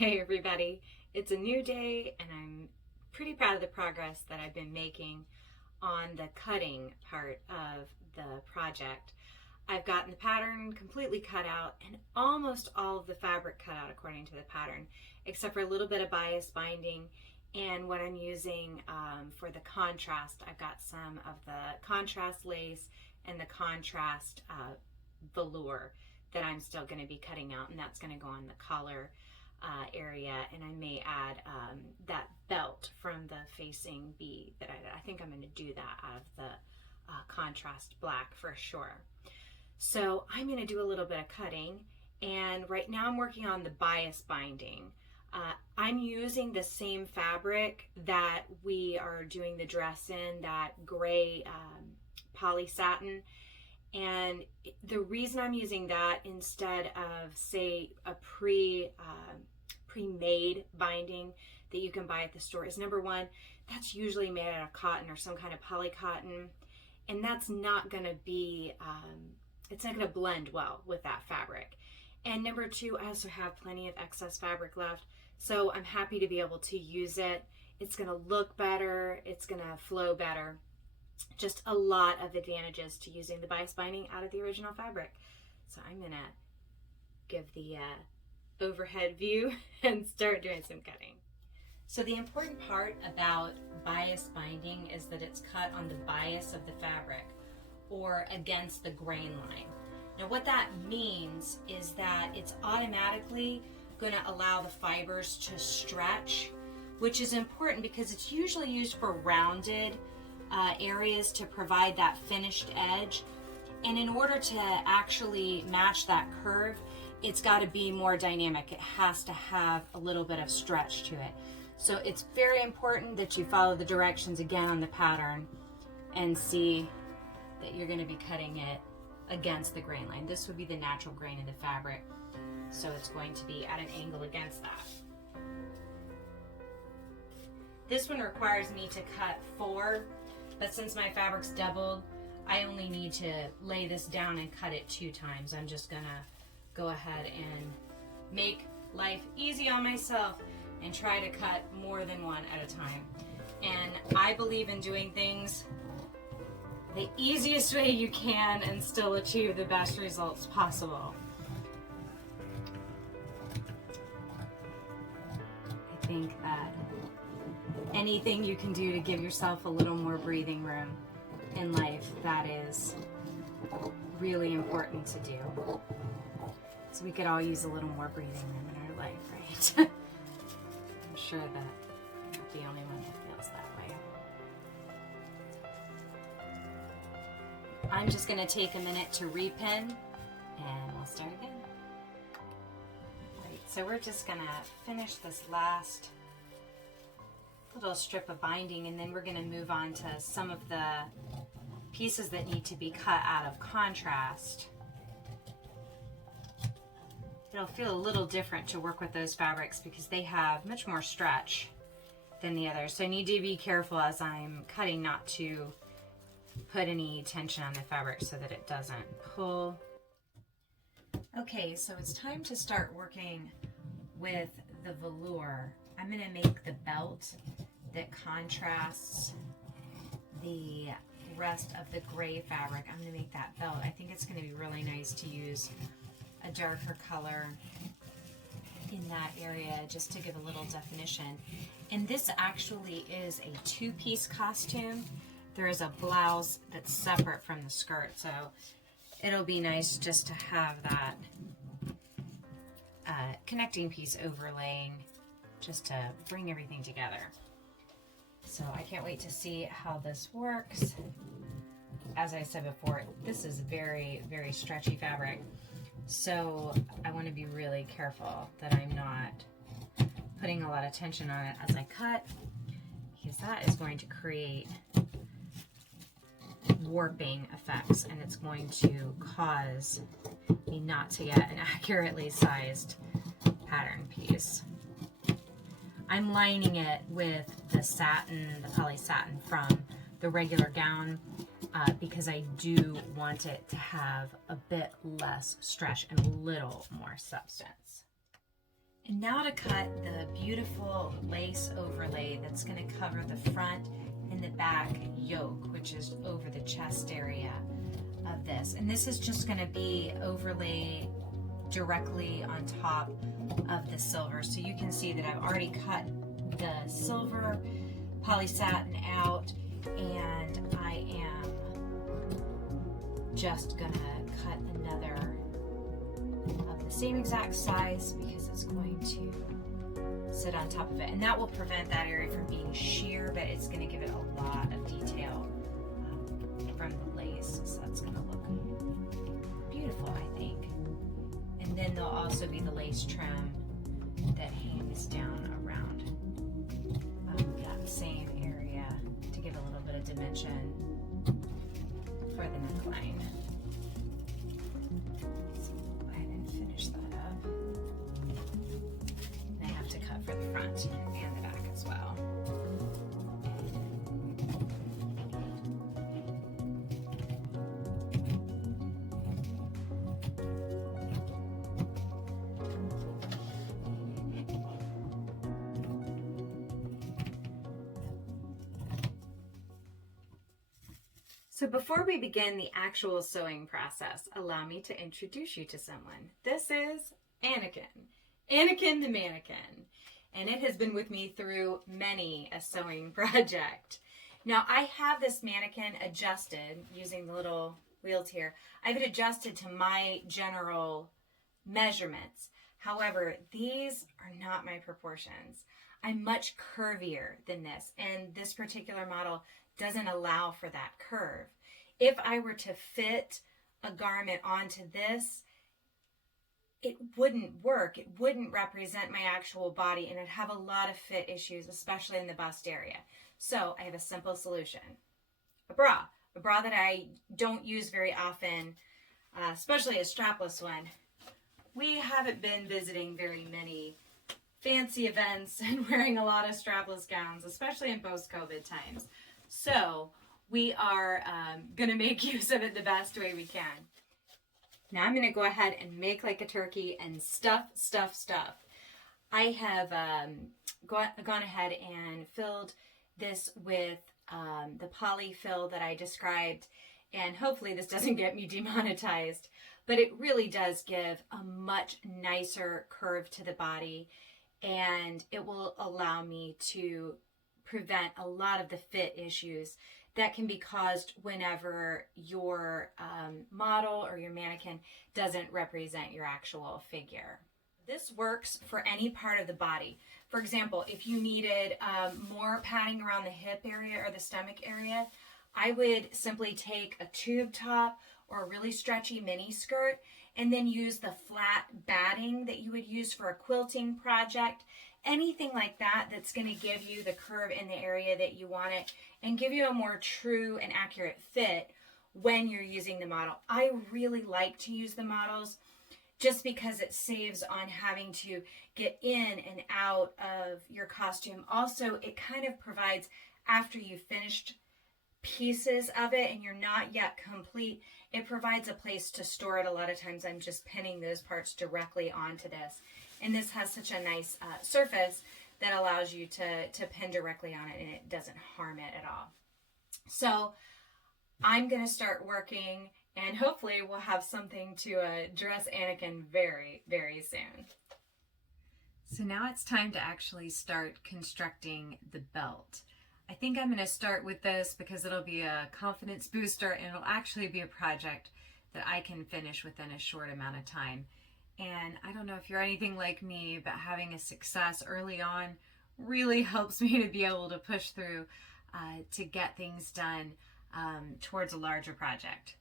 Hey everybody, it's a new day and I'm pretty proud of the progress that I've been making on the cutting part of the project. I've gotten the pattern completely cut out and almost all of the fabric cut out according to the pattern, except for a little bit of bias binding and what I'm using for the contrast. I've got some of the contrast lace and the contrast velour that I'm still going to be cutting out, and that's going to go on the collar area, and I may add that belt from the facing B that I think I'm going to do that out of the contrast black for sure. So I'm going to do a little bit of cutting, and right now I'm working on the bias binding. I'm using the same fabric that we are doing the dress in, that gray poly satin. And the reason I'm using that instead of, say, a pre-made binding that you can buy at the store is, number one, that's usually made out of cotton or some kind of poly cotton, and that's not going to be, it's not going to blend well with that fabric. And number two, I also have plenty of excess fabric left, so I'm happy to be able to use it. It's going to look better, it's going to flow better. Just a lot of advantages to using the bias binding out of the original fabric. So I'm gonna give the overhead view and start doing some cutting. So the important part about bias binding is that it's cut on the bias of the fabric or against the grain line. Now what that means is that it's automatically going to allow the fibers to stretch, which is important because it's usually used for rounded areas to provide that finished edge, and in order to actually match that curve, it's got to be more dynamic. It has to have a little bit of stretch to it. So it's very important that you follow the directions again on the pattern and see that you're going to be cutting it against the grain line. This would be the natural grain of the fabric, so it's going to be at an angle against that. This one requires me to cut 4, but since my fabric's doubled, I only need to lay this down and cut it 2 times. I'm just gonna go ahead and make life easy on myself and try to cut more than 1 at a time. And I believe in doing things the easiest way you can and still achieve the best results possible. I think that anything you can do to give yourself a little more breathing room in life, that is really important to do. So we could all use a little more breathing room in our life, right? I'm sure that I'm not the only one that feels that way. I'm just going to take a minute to repin and we'll start again. Right, so we're just going to finish this last little strip of binding, and then we're going to move on to some of the pieces that need to be cut out of contrast. It'll feel a little different to work with those fabrics because they have much more stretch than the others. So I need to be careful as I'm cutting not to put any tension on the fabric so that it doesn't pull. Okay, so it's time to start working with the velour. I'm going to make the belt that contrasts the rest of the gray fabric. I'm going to make that belt. I think it's going to be really nice to use a darker color in that area just to give a little definition. And this actually is a 2-piece costume. There is a blouse that's separate from the skirt, so it'll be nice just to have that connecting piece overlaying, just to bring everything together. So I can't wait to see how this works. As I said before, this is very, very stretchy fabric, so I want to be really careful that I'm not putting a lot of tension on it as I cut, because that is going to create warping effects, and it's going to cause me not to get an accurately sized pattern piece. I'm lining it with the satin, the poly satin from the regular gown because I do want it to have a bit less stretch and a little more substance. And now to cut the beautiful lace overlay that's going to cover the front and the back yoke, which is over the chest area of this. And this is just going to be overlay directly on top of the silver. So you can see that I've already cut the silver poly satin out, and I am just going to cut another of the same exact size because it's going to sit on top of it, and that will prevent that area from being sheer, but it's going to give it a lot of detail from the lace, so that's going to look beautiful, I think. And then there'll also be the lace trim that hangs down around that same area to give a little bit of dimension for the neckline. For the front and the back as well. So before we begin the actual sewing process, allow me to introduce you to someone. This is Anakin. Anakin the mannequin. And it has been with me through many a sewing project. Now I have this mannequin adjusted using the little wheels here. I've it adjusted to my general measurements. However, these are not my proportions. I'm much curvier than this, and this particular model doesn't allow for that curve. If I were to fit a garment onto this, it wouldn't work. It wouldn't represent my actual body, and it'd have a lot of fit issues, especially in the bust area. So I have a simple solution. A bra that I don't use very often, especially a strapless one. We haven't been visiting very many fancy events and wearing a lot of strapless gowns, especially in post-COVID times. So we are gonna make use of it the best way we can. Now I'm going to go ahead and make like a turkey and stuff. I have gone ahead and filled this with the poly fill that I described, and hopefully this doesn't get me demonetized, but it really does give a much nicer curve to the body, and it will allow me to prevent a lot of the fit issues that can be caused whenever your model or your mannequin doesn't represent your actual figure. This works for any part of the body. For example, if you needed more padding around the hip area or the stomach area, I would simply take a tube top or a really stretchy mini skirt and then use the flat batting that you would use for a quilting project. Anything like that that's going to give you the curve in the area that you want it and give you a more true and accurate fit when you're using the model. I really like to use the models just because it saves on having to get in and out of your costume. Also, it kind of provides, after you've finished pieces of it and you're not yet complete, it provides a place to store it. A lot of times I'm just pinning those parts directly onto this. And this has such a nice surface that allows you to pin directly on it, and it doesn't harm it at all. So I'm going to start working, and hopefully we'll have something to dress Anakin very, very soon. So now it's time to actually start constructing the belt. I think I'm going to start with this because it'll be a confidence booster, and it'll actually be a project that I can finish within a short amount of time. And I don't know if you're anything like me, but having a success early on really helps me to be able to push through to get things done towards a larger project.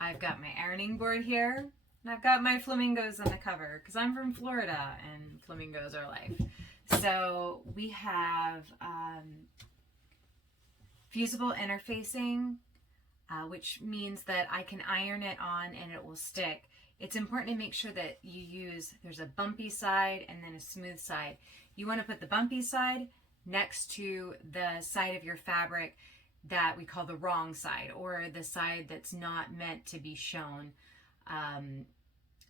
I've got my ironing board here, and I've got my flamingos on the cover because I'm from Florida and flamingos are life. So we have fusible interfacing, which means that I can iron it on and it will stick. It's important to make sure that you use, there's a bumpy side and then a smooth side. You want to put the bumpy side next to the side of your fabric that we call the wrong side, or the side that's not meant to be shown.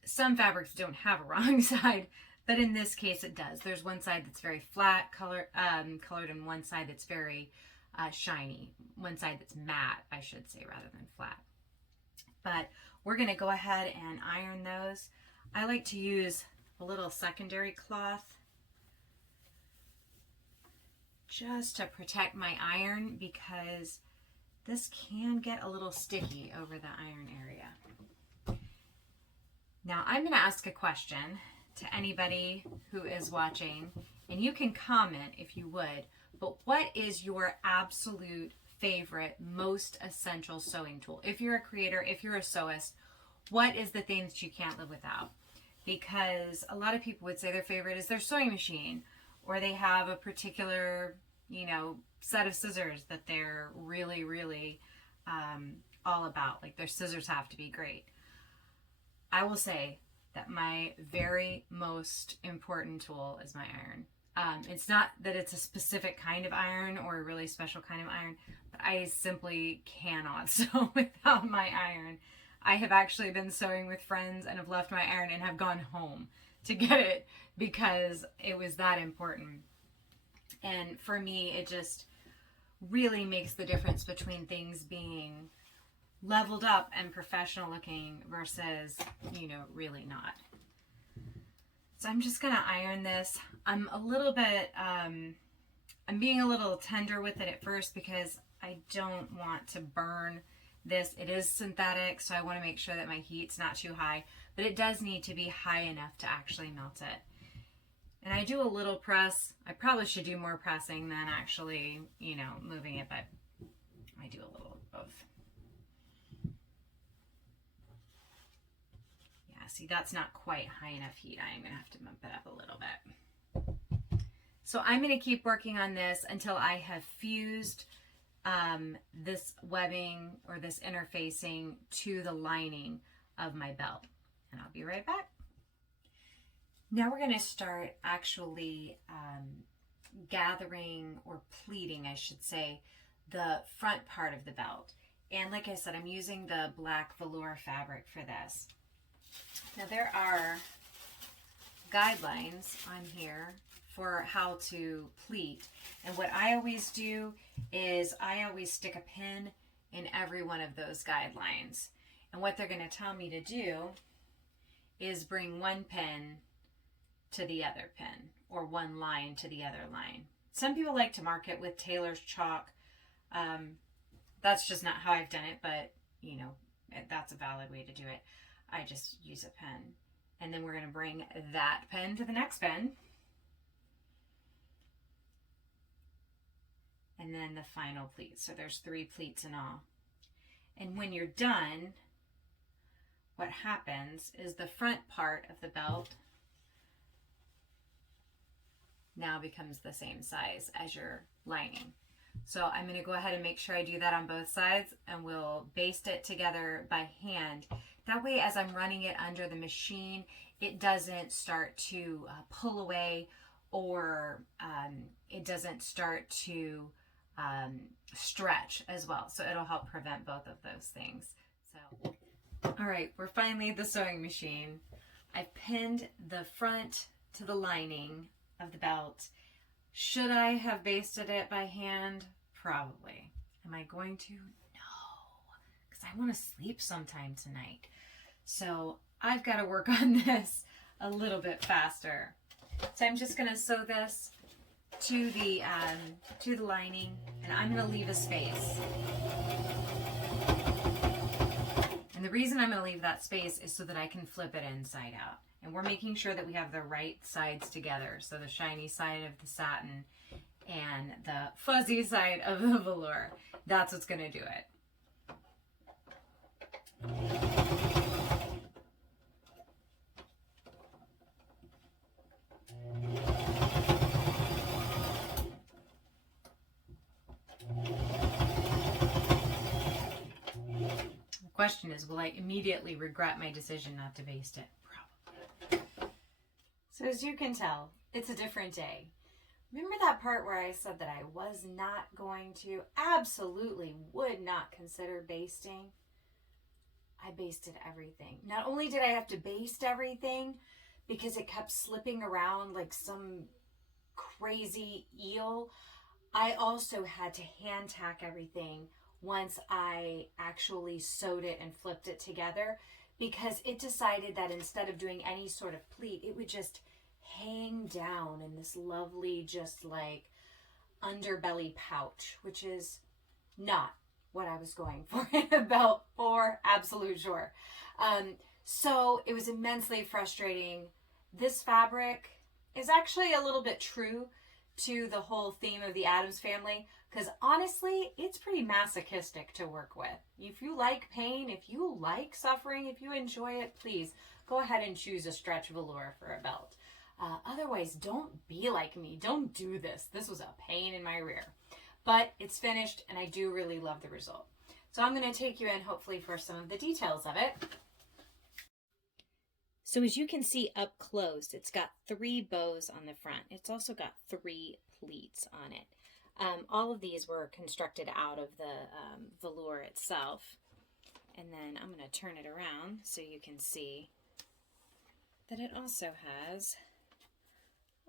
Some fabrics don't have a wrong side. But in this case, it does. There's one side that's very flat colored and one side that's very shiny. One side that's matte, I should say, rather than flat. But we're going to go ahead and iron those. I like to use a little secondary cloth just to protect my iron, because this can get a little sticky over the iron area. Now I'm going to ask a question to anybody who is watching, and you can comment if you would, but what is your absolute favorite, most essential sewing tool? If you're a creator, if you're a sewist, what is the thing that you can't live without? Because a lot of people would say their favorite is their sewing machine, or they have a particular, set of scissors that they're really, really all about. Like, their scissors have to be great. I will say that my very most important tool is my iron. It's not that it's a specific kind of iron or a really special kind of iron, but I simply cannot sew without my iron. I have actually been sewing with friends and have left my iron and have gone home to get it because it was that important. And for me, it just really makes the difference between things being leveled up and professional looking versus, really not. So I'm just going to iron this. I'm a little bit, I'm being a little tender with it at first because I don't want to burn this. It is synthetic, so I want to make sure that my heat's not too high, but it does need to be high enough to actually melt it. And I do a little press. I probably should do more pressing than actually, moving it, but I do a little of both. Yeah, see, that's not quite high enough heat. I am going to have to bump it up a little bit. So I'm going to keep working on this until I have fused this webbing or this interfacing to the lining of my belt. And I'll be right back. Now we're going to start actually gathering or pleating, I should say, the front part of the belt. And like I said, I'm using the black velour fabric for this. Now there are guidelines on here for how to pleat. And what I always do is I always stick a pin in every one of those guidelines. And what they're going to tell me to do is bring one pin to the other pin, or one line to the other line. Some people like to mark it with tailor's chalk. That's just not how I've done it, but that's a valid way to do it. I just use a pen. And then we're going to bring that pen to the next pen. And then the final pleat. So there's 3 pleats in all. And when you're done, what happens is the front part of the belt now becomes the same size as your lining. So I'm going to go ahead and make sure I do that on both sides, and we'll baste it together by hand. That way, as I'm running it under the machine, it doesn't start to pull away, or it doesn't start to stretch as well. So it'll help prevent both of those things. So, all right, we're finally at the sewing machine. I've pinned the front to the lining of the belt. Should I have basted it by hand? Probably. Am I going to? No, because I want to sleep sometime tonight. So I've got to work on this a little bit faster. So I'm just going to sew this to the lining, and I'm going to leave a space. And the reason I'm going to leave that space is so that I can flip it inside out. And we're making sure that we have the right sides together. So the shiny side of the satin and the fuzzy side of the velour. That's what's going to do it. The question is, will I immediately regret my decision not to baste it? So as you can tell, it's a different day. Remember that part where I said that I was not going to, absolutely would not consider basting? I basted everything. Not only did I have to baste everything, because it kept slipping around like some crazy eel. I also had to hand tack everything once I actually sewed it and flipped it together, because it decided that instead of doing any sort of pleat, it would just hang down in this lovely, just like underbelly pouch, which is not what I was going for in a belt, for absolute sure. So it was immensely frustrating. This fabric is actually a little bit true to the whole theme of the Addams family, because honestly, it's pretty masochistic to work with. If you like pain, if you like suffering, if you enjoy it, please go ahead and choose a stretch velour for a belt. Otherwise, don't be like me. Don't do this. This was a pain in my rear. But it's finished, and I do really love the result. So I'm going to take you in, hopefully, for some of the details of it. So as you can see up close, it's got 3 bows on the front. It's also got 3 pleats on it. All of these were constructed out of the velour itself. And then I'm going to turn it around so you can see that it also has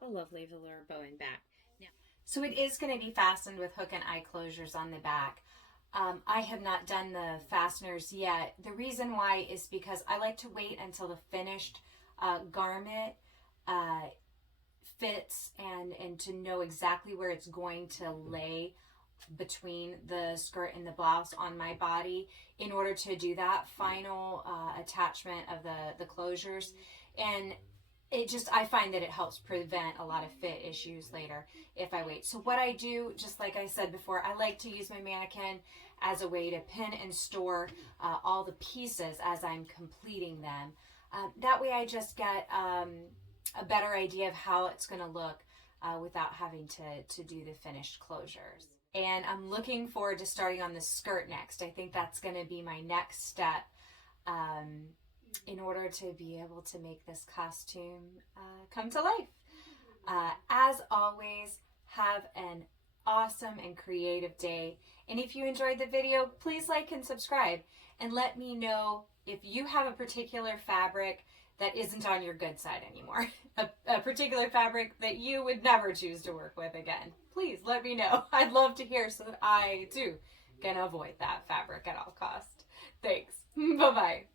a lovely velour bow and back. Now, so it is going to be fastened with hook and eye closures on the back. I have not done the fasteners yet. The reason why is because I like to wait until the finished garment fits and to know exactly where it's going to lay between the skirt and the blouse on my body in order to do that final attachment of the closures. And I find that it helps prevent a lot of fit issues later if I wait. So what I do, just like I said before, I like to use my mannequin as a way to pin and store all the pieces as I'm completing them. That way I just get a better idea of how it's going to look without having to do the finished closures. And I'm looking forward to starting on the skirt next. I think that's going to be my next step in order to be able to make this costume come to life. As always, have an awesome and creative day. And if you enjoyed the video, please like and subscribe, and let me know if you have a particular fabric that isn't on your good side anymore, a particular fabric that you would never choose to work with again. Please let me know. I'd love to hear so that I too can avoid that fabric at all costs. Thanks. Bye-bye.